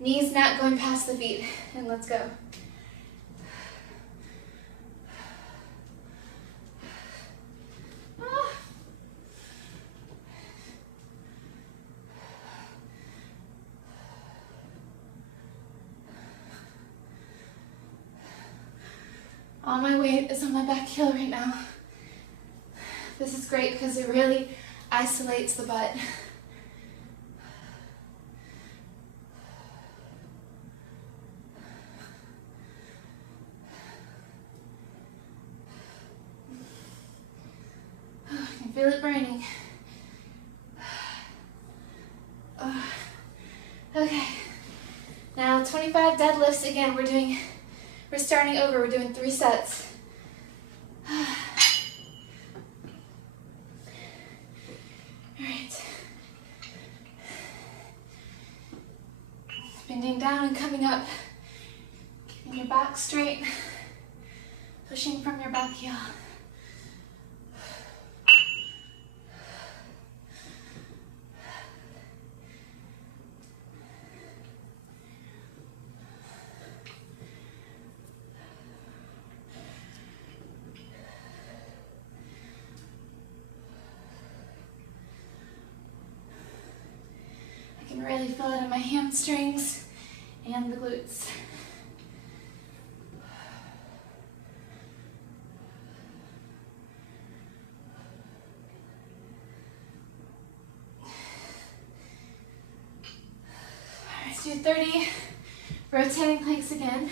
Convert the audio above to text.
Knees not going past the feet. And let's go. All my weight is on my back heel right now. This is great because it really isolates the butt. I can feel it burning. Okay, now 25 deadlifts again. We're starting over. We're doing 3 sets. All right. Bending down and coming up. Keeping your back straight. Pushing from your back heel. I can really feel it in my hamstrings and the glutes. Let's do 30 rotating planks again.